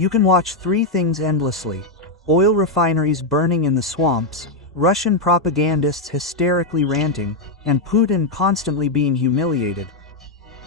You can watch three things endlessly: oil refineries burning in the swamps, Russian propagandists hysterically ranting, and Putin constantly being humiliated.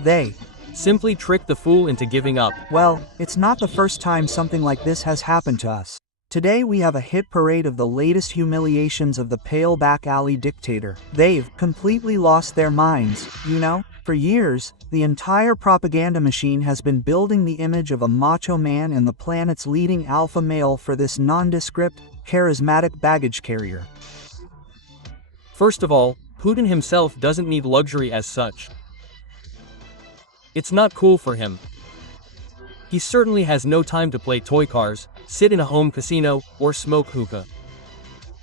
They simply trick the fool into giving up. Well, it's not the first time something like this has happened to us. Today we have a hit parade of the latest humiliations of the pale back alley dictator. They've completely lost their minds, you know? For years, the entire propaganda machine has been building the image of a macho man and the planet's leading alpha male for this nondescript, charismatic baggage carrier. First of all, Putin himself doesn't need luxury as such. It's not cool for him. He certainly has no time to play toy cars, sit in a home casino, or smoke hookah.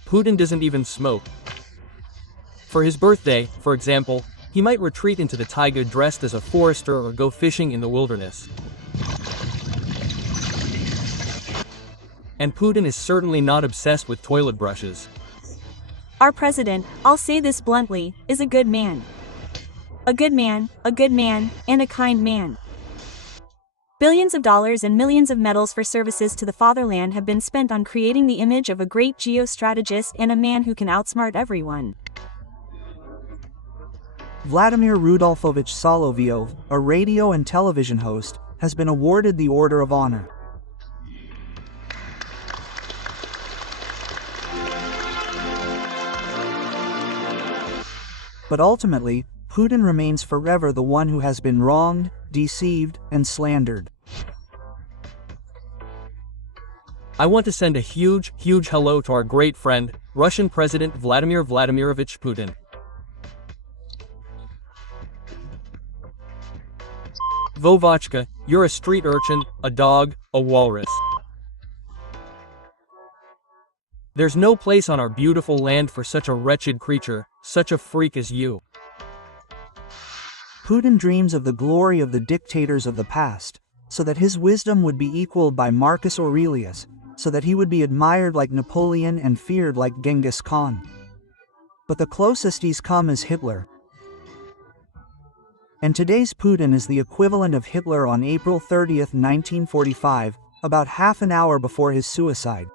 Putin doesn't even smoke. For his birthday, for example, he might retreat into the taiga dressed as a forester or go fishing in the wilderness. And Putin is certainly not obsessed with toilet brushes. Our president, I'll say this bluntly, is a good man. A good man, and a kind man. Billions of dollars and millions of medals for services to the fatherland have been spent on creating the image of a great geostrategist and a man who can outsmart everyone. Vladimir Rudolfovich Solovyov, a radio and television host, has been awarded the Order of Honor. But ultimately, Putin remains forever the one who has been wronged, deceived, and slandered. I want to send a huge hello to our great friend, Russian President Vladimir Vladimirovich Putin. Vovachka, you're a street urchin, a dog, a walrus. There's no place on our beautiful land for such a wretched creature, such a freak as you. Putin dreams of the glory of the dictators of the past, so that his wisdom would be equaled by Marcus Aurelius, so that he would be admired like Napoleon and feared like Genghis Khan. But the closest he's come is Hitler. And today's Putin is the equivalent of Hitler on April 30th, 1945, about half an hour before his suicide.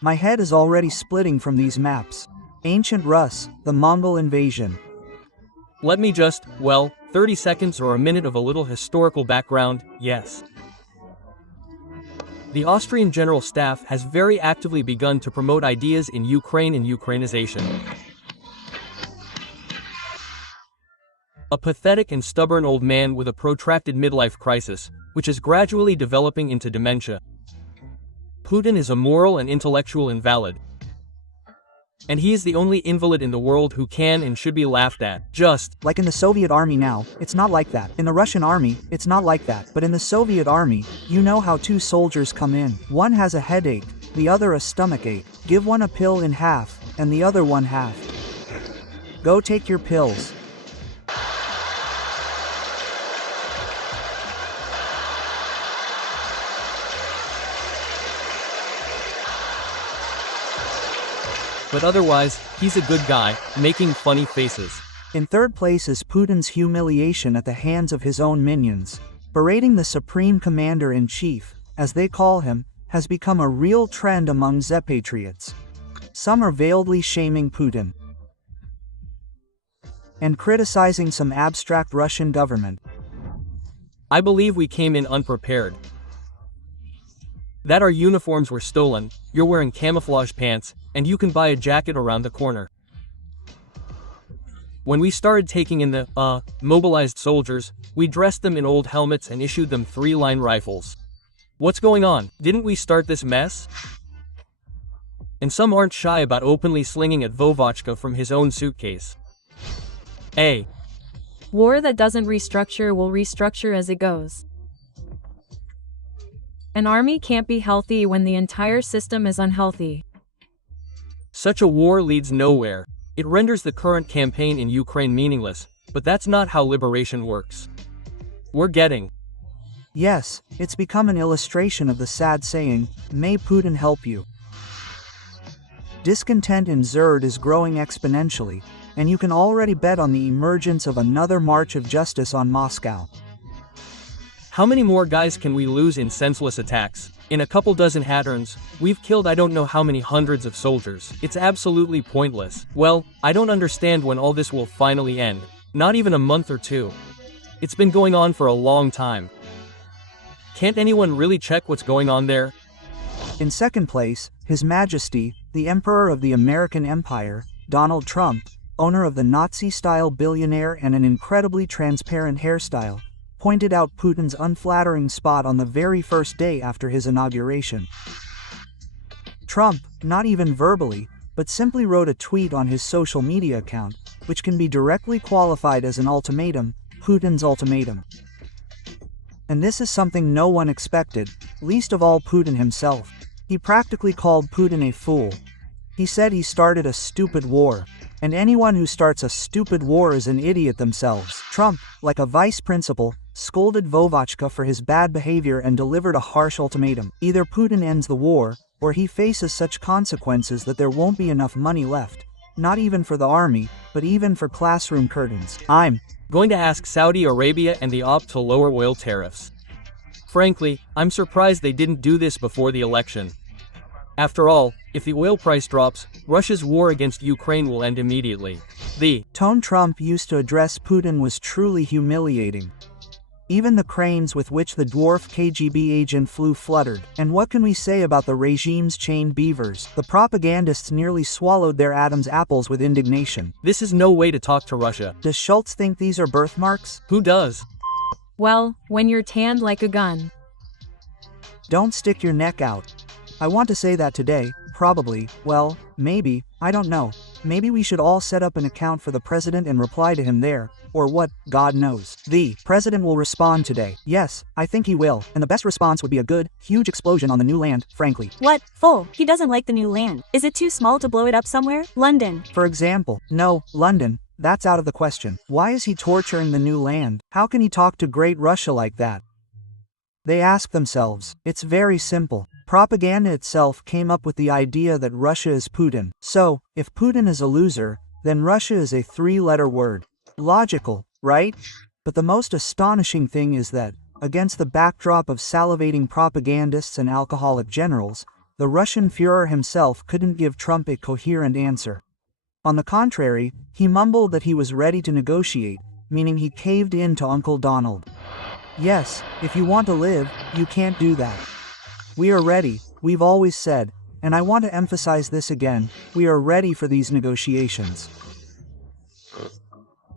My head is already splitting from these maps. Ancient Rus, the Mongol invasion. Let me just, 30 seconds or a minute of a little historical background, yes. The Austrian General Staff has very actively begun to promote ideas in Ukraine and Ukrainization. A pathetic and stubborn old man with a protracted midlife crisis, which is gradually developing into dementia. Putin is a moral and intellectual invalid. And he is the only invalid in the world who can and should be laughed at, just like in the Soviet army now. It's not like that. In the Russian army, it's not like that. But in the Soviet army, you know how two soldiers come in. One has a headache, the other a stomachache. Give one a pill in half, and the other one half. Go take your pills. But otherwise, he's a good guy, making funny faces. In third place is Putin's humiliation at the hands of his own minions. Berating the Supreme Commander-in-Chief, as they call him, has become a real trend among Zepatriots. Some are veiledly shaming Putin and criticizing some abstract Russian government. I believe we came in unprepared. That our uniforms were stolen, you're wearing camouflage pants, and you can buy a jacket around the corner. When we started taking in the, mobilized soldiers, we dressed them in old helmets and issued them 3-line rifles. What's going on? Didn't we start this mess? And some aren't shy about openly slinging at Vovachka from his own suitcase. A war that doesn't restructure will restructure as it goes. An army can't be healthy when the entire system is unhealthy. Such a war leads nowhere. It renders the current campaign in Ukraine meaningless, but that's not how liberation works. We're getting. Yes, it's become an illustration of the sad saying, "May Putin help you." Discontent in Zerd is growing exponentially, and you can already bet on the emergence of another March of Justice on Moscow. How many more guys can we lose in senseless attacks? In a couple dozen hatterns, we've killed I don't know how many hundreds of soldiers. It's absolutely pointless. Well, I don't understand when all this will finally end. Not even a month or two. It's been going on for a long time. Can't anyone really check what's going on there? In second place, His Majesty, the Emperor of the American Empire, Donald Trump, owner of the Nazi-style billionaire and an incredibly transparent hairstyle, pointed out Putin's unflattering spot on the very first day after his inauguration. Trump, not even verbally, but simply wrote a tweet on his social media account, which can be directly qualified as an ultimatum, Putin's ultimatum. And this is something no one expected, least of all Putin himself. He practically called Putin a fool. He said he started a stupid war, and anyone who starts a stupid war is an idiot themselves. Trump, like a vice principal, scolded Vovachka for his bad behavior and delivered a harsh ultimatum. Either Putin ends the war, or he faces such consequences that there won't be enough money left, not even for the army, but even for classroom curtains. I'm going to ask Saudi Arabia and the OPEC to lower oil tariffs. Frankly, I'm surprised they didn't do this before the election. After all, if the oil price drops, Russia's war against Ukraine will end immediately. The tone Trump used to address Putin was truly humiliating. Even the cranes with which the dwarf KGB agent flew fluttered. And what can we say about the regime's chained beavers? The propagandists nearly swallowed their Adam's apples with indignation. This is no way to talk to Russia. Does Schultz think these are birthmarks? Who does? Well, when you're tanned like a gun. Don't stick your neck out. I want to say that today, probably, well, maybe, I don't know. Maybe we should all set up an account for the president and reply to him there, or what, God knows. The president will respond today. Yes, I think he will, and the best response would be a good, huge explosion on the new land, frankly. What? Fool, he doesn't like the new land. Is it too small to blow it up somewhere? London. For example, no, London, that's out of the question. Why is he torturing the new land? How can he talk to Great Russia like that? They ask themselves. It's very simple. Propaganda itself came up with the idea that Russia is Putin. So, if Putin is a loser, then Russia is a three-letter word. Logical, right? But the most astonishing thing is that, against the backdrop of salivating propagandists and alcoholic generals, the Russian Führer himself couldn't give Trump a coherent answer. On the contrary, he mumbled that he was ready to negotiate, meaning he caved in to Uncle Donald. Yes, if you want to live, you can't do that. We are ready, we've always said, and I want to emphasize this again, we are ready for these negotiations.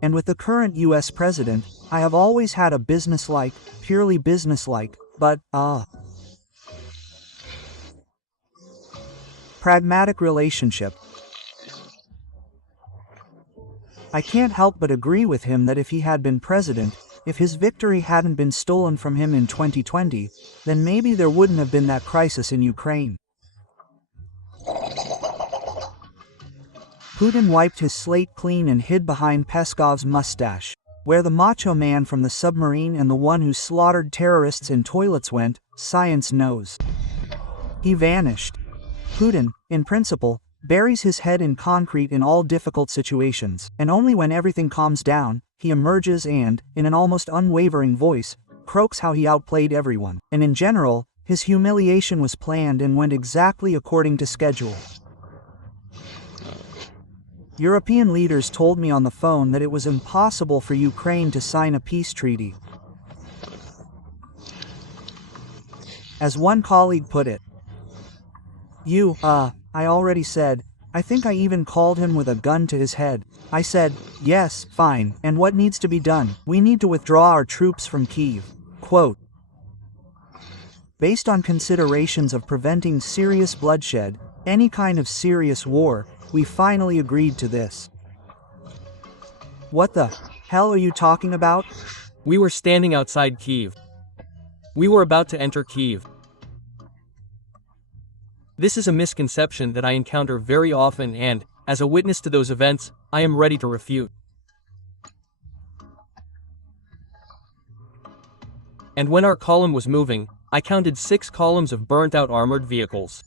And with the current US president, I have always had a businesslike, purely businesslike, but, pragmatic relationship. I can't help but agree with him that if he had been president, if his victory hadn't been stolen from him in 2020, then maybe there wouldn't have been that crisis in Ukraine. Putin wiped his slate clean and hid behind Peskov's mustache. Where the macho man from the submarine and the one who slaughtered terrorists in toilets went, science knows. He vanished. Putin, in principle, buries his head in concrete in all difficult situations, and only when everything calms down, he emerges and, in an almost unwavering voice, croaks how he outplayed everyone. And in general, his humiliation was planned and went exactly according to schedule. European leaders told me on the phone that it was impossible for Ukraine to sign a peace treaty. As one colleague put it, I already said, I think I even called him with a gun to his head. I said, yes, fine, and what needs to be done? We need to withdraw our troops from Kyiv. Quote, based on considerations of preventing serious bloodshed, any kind of serious war, we finally agreed to this. What the hell are you talking about? We were standing outside Kyiv. We were about to enter Kyiv. This is a misconception that I encounter very often and, as a witness to those events, I am ready to refute. And when our column was moving, I counted 6 columns of burnt-out armored vehicles.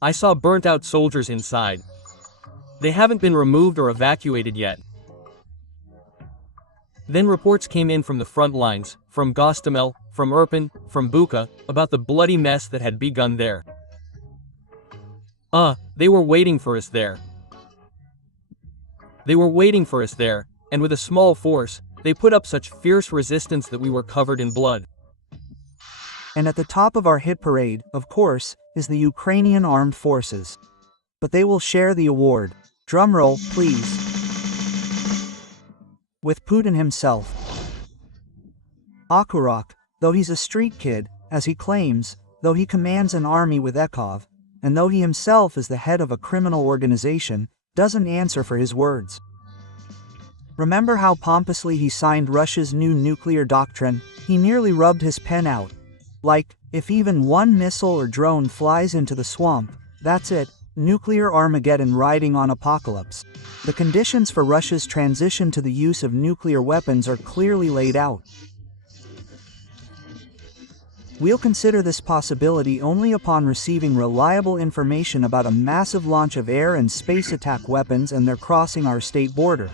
I saw burnt-out soldiers inside. They haven't been removed or evacuated yet. Then reports came in from the front lines, from Gostomel, from Irpin, from Bucha, about the bloody mess that had begun there. They were waiting for us there. They were waiting for us there, and with a small force, they put up such fierce resistance that we were covered in blood. And at the top of our hit parade, of course, is the Ukrainian Armed Forces. But they will share the award. Drumroll, please. With Putin himself. Akurak, though he's a street kid, as he claims, though he commands an army with Ekov, and though he himself is the head of a criminal organization, doesn't answer for his words. Remember how pompously he signed Russia's new nuclear doctrine? He nearly rubbed his pen out. Like, if even one missile or drone flies into the swamp, that's it, nuclear Armageddon riding on apocalypse. The conditions for Russia's transition to the use of nuclear weapons are clearly laid out. We'll consider this possibility only upon receiving reliable information about a massive launch of air and space attack weapons and their crossing our state border.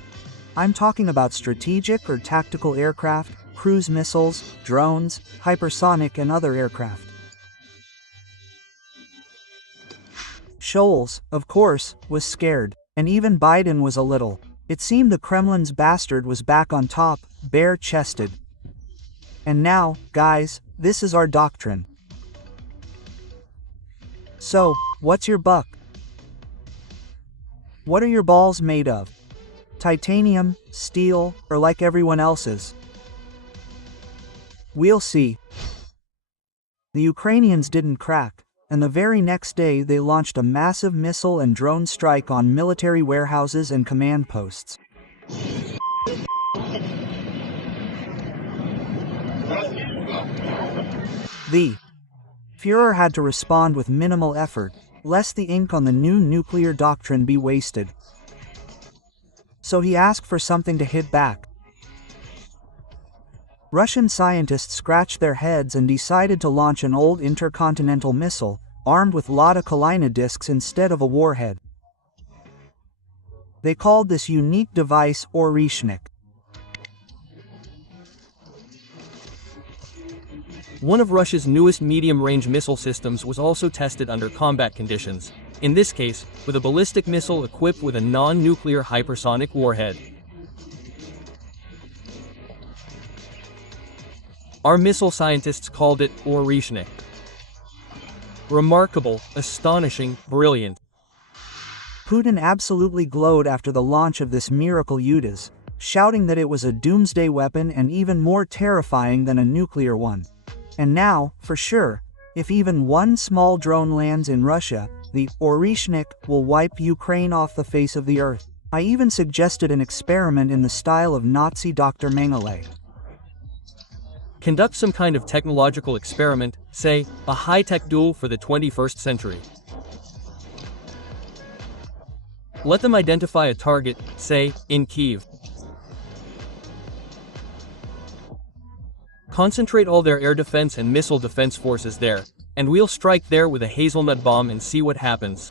I'm talking about strategic or tactical aircraft, cruise missiles, drones, hypersonic and other aircraft. Scholz, of course, was scared, and even Biden was a little. It seemed the Kremlin's bastard was back on top, bare-chested. And now, guys, this is our doctrine. So, what's your buck? What are your balls made of? Titanium, steel, or like everyone else's? We'll see. The Ukrainians didn't crack, and the very next day they launched a massive missile and drone strike on military warehouses and command posts. The Führer had to respond with minimal effort, lest the ink on the new nuclear doctrine be wasted. So he asked for something to hit back. Russian scientists scratched their heads and decided to launch an old intercontinental missile, armed with Lada Kalina discs instead of a warhead. They called this unique device Orishnik. One of Russia's newest medium-range missile systems was also tested under combat conditions, in this case, with a ballistic missile equipped with a non-nuclear hypersonic warhead. Our missile scientists called it Orishnik. Remarkable, astonishing, brilliant. Putin absolutely glowed after the launch of this miracle UTAS, shouting that it was a doomsday weapon and even more terrifying than a nuclear one. And now, for sure, if even one small drone lands in Russia, the Orishnik will wipe Ukraine off the face of the earth. I even suggested an experiment in the style of Nazi Dr. Mengele. Conduct some kind of technological experiment, say, a high-tech duel for the 21st century. Let them identify a target, say, in Kyiv. Concentrate all their air defense and missile defense forces there, and we'll strike there with a hazelnut bomb and see what happens.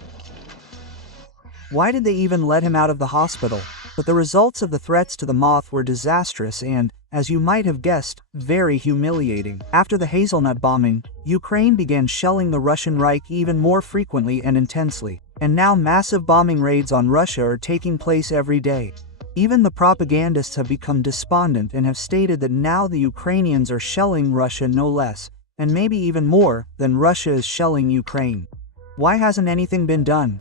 Why did they even let him out of the hospital? But the results of the threats to the Moth were disastrous and, as you might have guessed, very humiliating. After the hazelnut bombing, Ukraine began shelling the Russian Reich even more frequently and intensely. And now massive bombing raids on Russia are taking place every day. Even the propagandists have become despondent and have stated that now the Ukrainians are shelling Russia no less, and maybe even more, than Russia is shelling Ukraine. Why hasn't anything been done?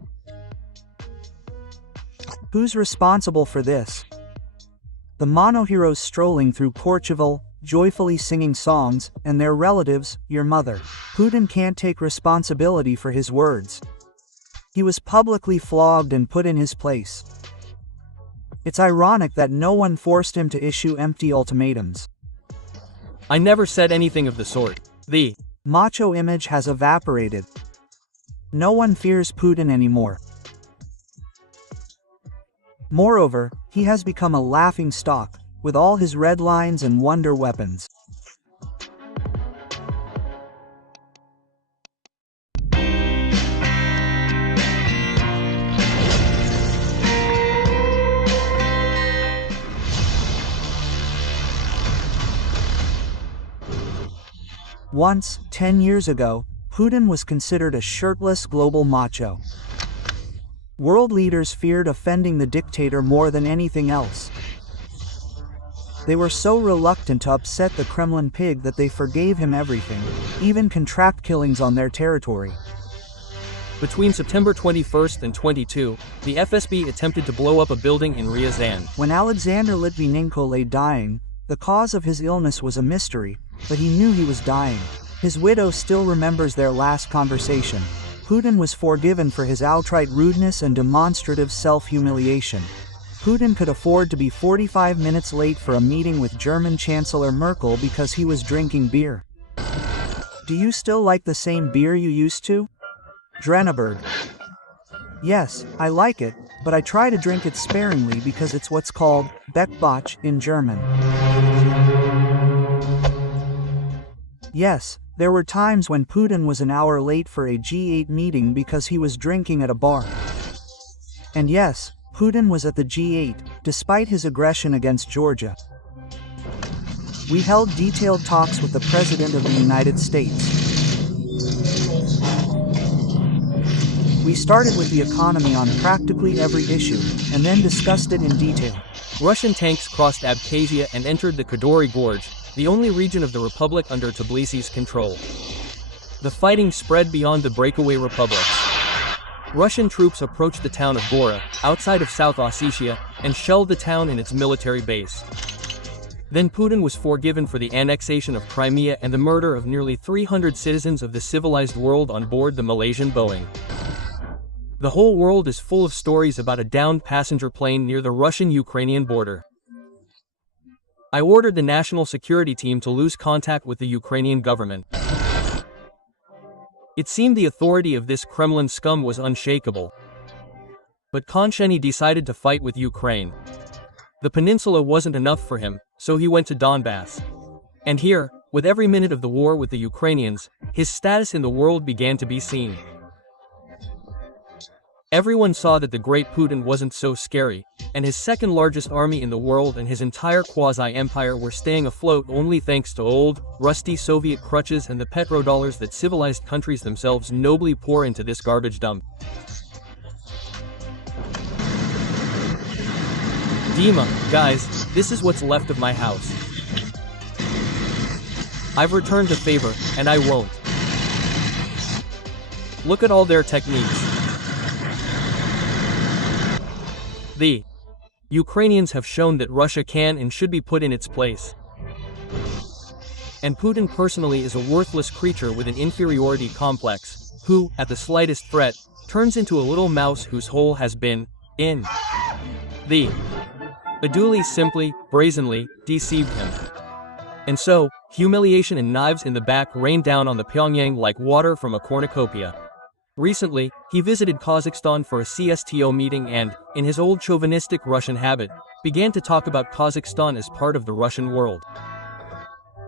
Who's responsible for this? The monoheroes strolling through Courchevel, joyfully singing songs, and their relatives, your mother. Putin can't take responsibility for his words. He was publicly flogged and put in his place. It's ironic that no one forced him to issue empty ultimatums. I never said anything of the sort. The macho image has evaporated. No one fears Putin anymore. Moreover, he has become a laughingstock, with all his red lines and wonder weapons. Once, 10 years ago, Putin was considered a shirtless global macho. World leaders feared offending the dictator more than anything else. They were so reluctant to upset the Kremlin pig that they forgave him everything, even contract killings on their territory. Between September 21st and 22, the FSB attempted to blow up a building in Ryazan. When Alexander Litvinenko lay dying, the cause of his illness was a mystery, but he knew he was dying. His widow still remembers their last conversation. Putin was forgiven for his outright rudeness and demonstrative self-humiliation. Putin could afford to be 45 minutes late for a meeting with German Chancellor Merkel because he was drinking beer. Do you still like the same beer you used to? Drenneberg. Yes, I like it, but I try to drink it sparingly because it's what's called Beckbach in German. Yes, there were times when Putin was an hour late for a G8 meeting because he was drinking at a bar. And yes, Putin was at the G8, despite his aggression against Georgia. We held detailed talks with the President of the United States. We started with the economy on practically every issue, and then discussed it in detail. Russian tanks crossed Abkhazia and entered the Kadori Gorge, the only region of the republic under Tbilisi's control. The fighting spread beyond the breakaway republics. Russian troops approached the town of Gora, outside of South Ossetia, and shelled the town in its military base. Then Putin was forgiven for the annexation of Crimea and the murder of nearly 300 citizens of the civilized world on board the Malaysian Boeing. The whole world is full of stories about a downed passenger plane near the Russian-Ukrainian border. I ordered the national security team to lose contact with the Ukrainian government. It seemed the authority of this Kremlin scum was unshakable. But Koncheny decided to fight with Ukraine. The peninsula wasn't enough for him, so he went to Donbass. And here, with every minute of the war with the Ukrainians, his status in the world began to be seen. Everyone saw that the great Putin wasn't so scary, and his second largest army in the world and his entire quasi-empire were staying afloat only thanks to old, rusty Soviet crutches and the petrodollars that civilized countries themselves nobly pour into this garbage dump. Dima, guys, this is what's left of my house. I've returned the favor, and I won't. Look at all their techniques. The Ukrainians have shown that Russia can and should be put in its place. And Putin personally is a worthless creature with an inferiority complex, who, at the slightest threat, turns into a little mouse whose hole has been, in. The Aduli simply, brazenly, deceived him. And so, humiliation and knives in the back rained down on the Pyongyang like water from a cornucopia. Recently, he visited Kazakhstan for a CSTO meeting and, in his old chauvinistic Russian habit, began to talk about Kazakhstan as part of the Russian world.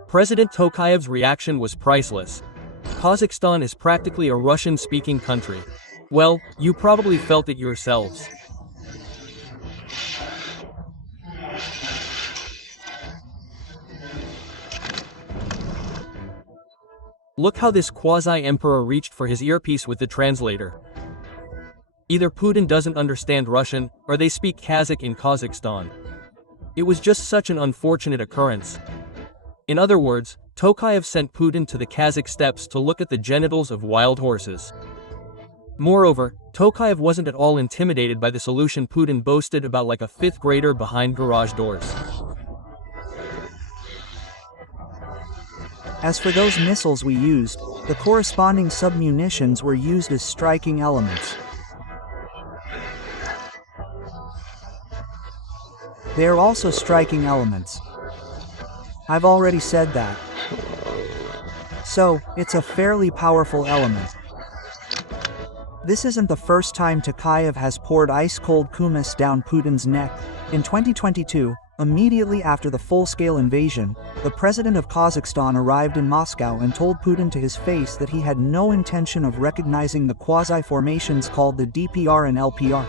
President Tokayev's reaction was priceless. Kazakhstan is practically a Russian-speaking country. Well, you probably felt it yourselves. Look how this quasi-emperor reached for his earpiece with the translator. Either Putin doesn't understand Russian, or they speak Kazakh in Kazakhstan. It was just such an unfortunate occurrence. In other words, Tokayev sent Putin to the Kazakh steppes to look at the genitals of wild horses. Moreover, Tokayev wasn't at all intimidated by the solution Putin boasted about like a fifth grader behind garage doors. As for those missiles we used, the corresponding submunitions were used as striking elements. They are also striking elements. I've already said that. So, it's a fairly powerful element. This isn't the first time Tokayev has poured ice-cold kumis down Putin's neck. In 2022, immediately after the full-scale invasion, the president of Kazakhstan arrived in Moscow and told Putin to his face that he had no intention of recognizing the quasi-formations called the DPR and LPR.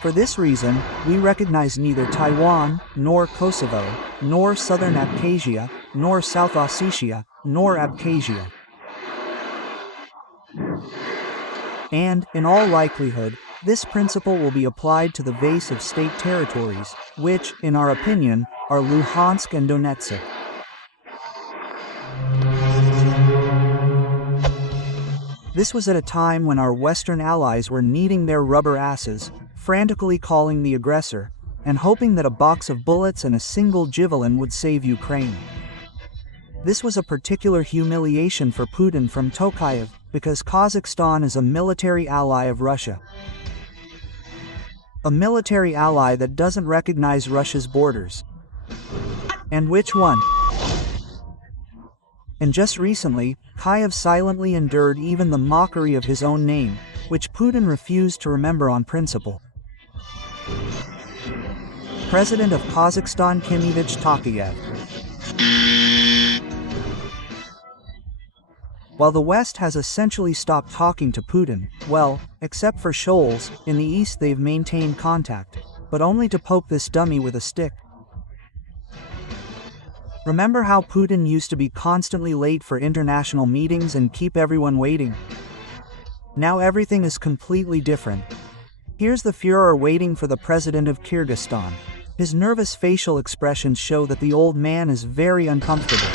For this reason, we recognize neither Taiwan, nor Kosovo, nor southern Abkhazia, nor South Ossetia, nor Abkhazia. And, in all likelihood, this principle will be applied to the base of state territories, which, in our opinion, are Luhansk and Donetsk. This was at a time when our Western allies were kneading their rubber asses, frantically calling the aggressor, and hoping that a box of bullets and a single javelin would save Ukraine. This was a particular humiliation for Putin from Tokayev, because Kazakhstan is a military ally of Russia. A military ally that doesn't recognize Russia's borders. And which one? And just recently, Kiev silently endured even the mockery of his own name, which Putin refused to remember on principle. President of Kazakhstan Khimyevich Tokayev. While the West has essentially stopped talking to Putin, well, except for Scholz, in the East they've maintained contact, but only to poke this dummy with a stick. Remember how Putin used to be constantly late for international meetings and keep everyone waiting? Now everything is completely different. Here's the Führer waiting for the president of Kyrgyzstan. His nervous facial expressions show that the old man is very uncomfortable.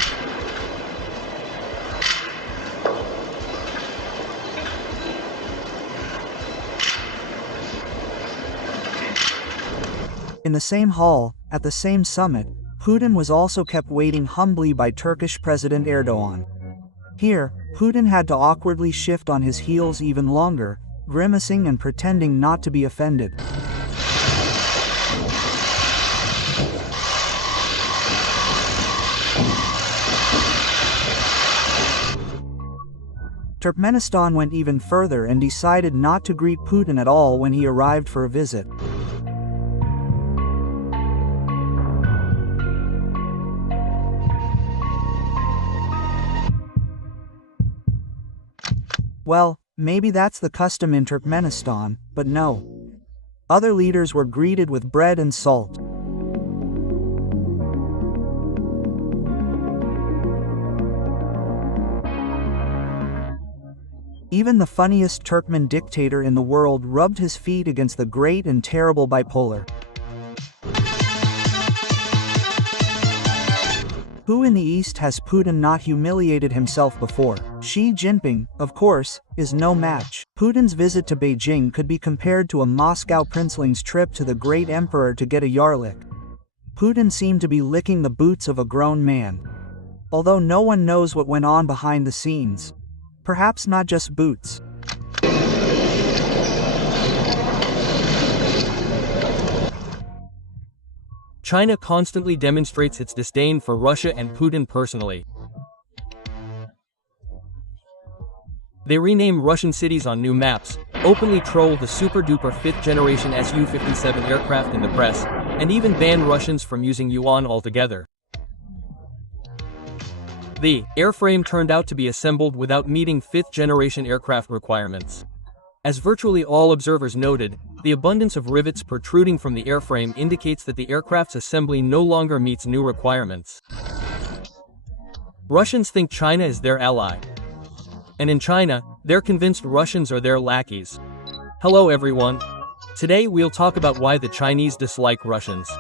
In the same hall, at the same summit, Putin was also kept waiting humbly by Turkish President Erdogan. Here, Putin had to awkwardly shift on his heels even longer, grimacing and pretending not to be offended. Turkmenistan went even further and decided not to greet Putin at all when he arrived for a visit. Well, maybe that's the custom in Turkmenistan, but no. Other leaders were greeted with bread and salt. Even the funniest Turkmen dictator in the world rubbed his feet against the great and terrible bipolar. Who in the East has Putin not humiliated himself before? Xi Jinping, of course, is no match. Putin's visit to Beijing could be compared to a Moscow princeling's trip to the great emperor to get a yarlik. Putin seemed to be licking the boots of a grown man. Although no one knows what went on behind the scenes. Perhaps not just boots. China constantly demonstrates its disdain for Russia and Putin personally. They rename Russian cities on new maps, openly troll the super-duper 5th-generation Su-57 aircraft in the press, and even ban Russians from using yuan altogether. The airframe turned out to be assembled without meeting 5th-generation aircraft requirements. As virtually all observers noted, the abundance of rivets protruding from the airframe indicates that the aircraft's assembly no longer meets new requirements. Russians think China is their ally. And in China, they're convinced Russians are their lackeys. Hello everyone. Today we'll talk about why the Chinese dislike Russians.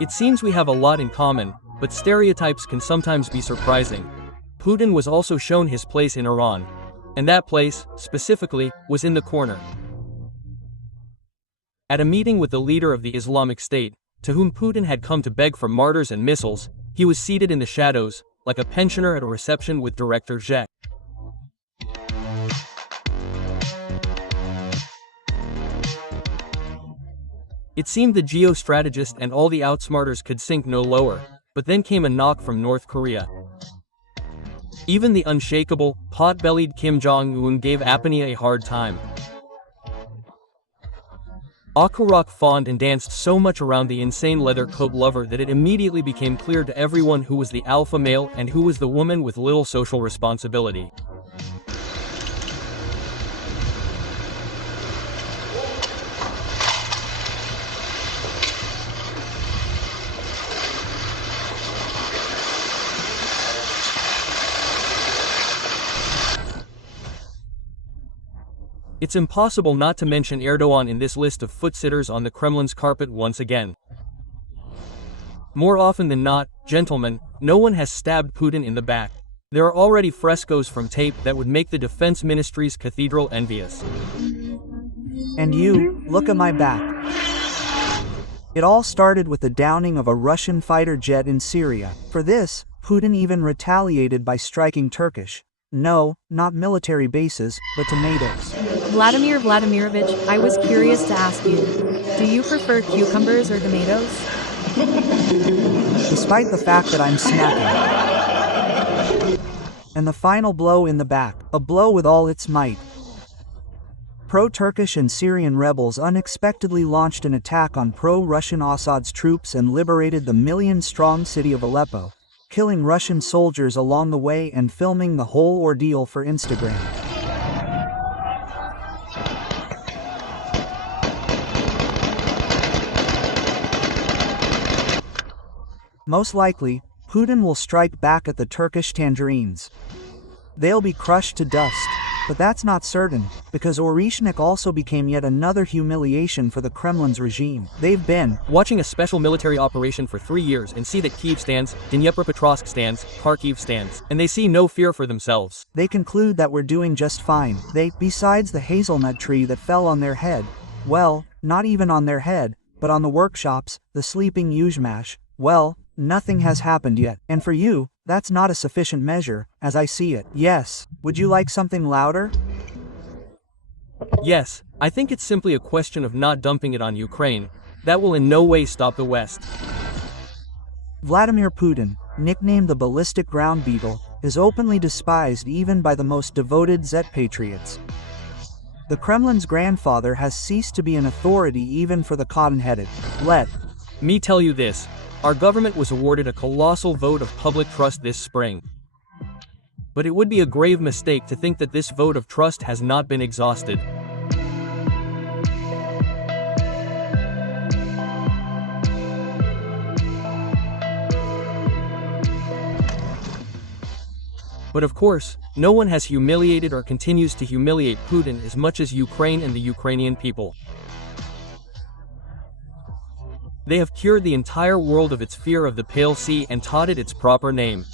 It seems we have a lot in common, but stereotypes can sometimes be surprising. Putin was also shown his place in Iran. And that place, specifically, was in the corner. At a meeting with the leader of the Islamic State, to whom Putin had come to beg for martyrs and missiles, he was seated in the shadows, like a pensioner at a reception with director Zhek. It seemed the geostrategist and all the outsmarters could sink no lower, but then came a knock from North Korea. Even the unshakable, pot-bellied Kim Jong-un gave Apania a hard time. Akurok fawned and danced so much around the insane leather coat lover that it immediately became clear to everyone who was the alpha male and who was the woman with little social responsibility. It's impossible not to mention Erdogan in this list of foot-sitters on the Kremlin's carpet once again. More often than not, gentlemen, no one has stabbed Putin in the back. There are already frescoes from tape that would make the Defense Ministry's cathedral envious. And you, look at my back. It all started with the downing of a Russian fighter jet in Syria. For this, Putin even retaliated by striking Turkish, no, not military bases, but tomatoes. Vladimir Vladimirovich, I was curious to ask you, do you prefer cucumbers or tomatoes? Despite the fact that I'm snacking. And the final blow in the back, a blow with all its might. Pro-Turkish and Syrian rebels unexpectedly launched an attack on pro-Russian Assad's troops and liberated the million-strong city of Aleppo, killing Russian soldiers along the way and filming the whole ordeal for Instagram. Most likely, Putin will strike back at the Turkish tangerines. They'll be crushed to dust, but that's not certain, because Orishnik also became yet another humiliation for the Kremlin's regime. They've been watching a special military operation for 3 years and see that Kyiv stands, Dnipropetrovsk stands, Kharkiv stands, and they see no fear for themselves. They conclude that we're doing just fine. Besides the hazelnut tree that fell on their head, well, not even on their head, but on the workshops, the sleeping Yuzhmash, well, nothing has happened yet. And for you, that's not a sufficient measure, as I see it. Yes. Would you like something louder? Yes, I think it's simply a question of not dumping it on Ukraine. That will in no way stop the West. Vladimir Putin, nicknamed the ballistic ground beetle, is openly despised even by the most devoted Zet patriots. The Kremlin's grandfather has ceased to be an authority even for the cotton-headed. Let me tell you this. Our government was awarded a colossal vote of public trust this spring. But it would be a grave mistake to think that this vote of trust has not been exhausted. But of course, no one has humiliated or continues to humiliate Putin as much as Ukraine and the Ukrainian people. They have cured the entire world of its fear of the Pale Sea and taught it its proper name.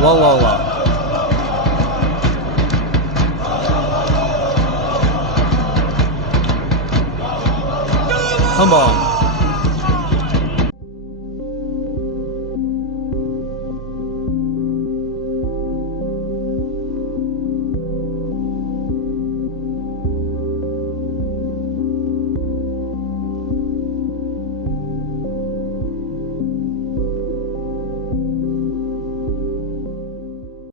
La la la. Come on.